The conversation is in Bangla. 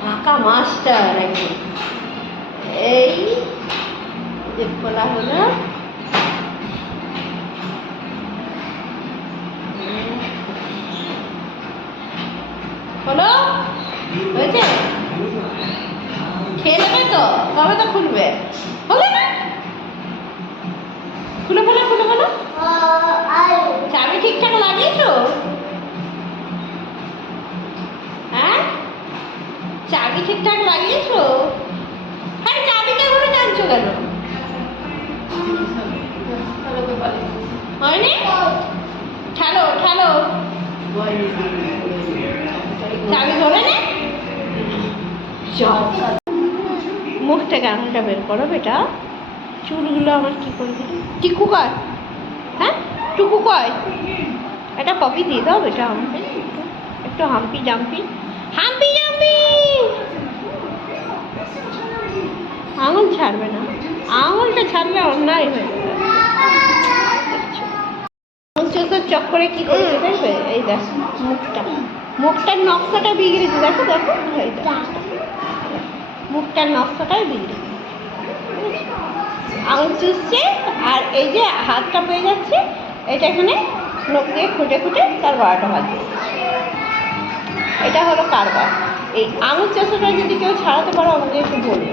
ফাঁকা মাস্টার একদম। এই যে খোলা হলো, হলো হয়েছে, খেয়ে নেবে তো, কবে তো খুলবে, হলো না, খুলে ফেলো খুলে ফেলো। চাবি ঠিকঠাক লাগিয়েছো? হ্যাঁ, চাবি ঠিকঠাক লাগিয়েছো? হ্যাঁ, চাবিটা করে টানছো কেন? হয়নি? ঠেলো ঠেলো, চাবি ধরে নে। মুখ থেকে আঙুলটা বের করো বেটা। চুলগুলো আমার কি করে দিল? টিকু কয়, হ্যাঁ টুকু কয়, একটা পপি দিয়ে দাও বেটা আমাকে, একটু হাম্পি জাম্পি, হাম্পি জাম্পি। আঙুল ছাড়বে না, আঙুলটা ছাড়লে অন্যায় হয়ে যাবে। চক করে কি করেছে দেখবে? এই দেখো মুখটা, মুখটার নকশাটা বিগড়েছে, দেখো দেখো, এই দেখো মুখটার নকশাটাই বিগড়েছে। আঙুল চুষছে আর এই যে হাতটা পেয়ে যাচ্ছে, এটা এখানে নখ দিয়ে খুঁটে খুঁটে তার 12টা বাজে। এটা হলো কারবার। এই আঙুল চষাটা যদি কেউ ছাড়াতে পারো আমাকে একটু বলবে।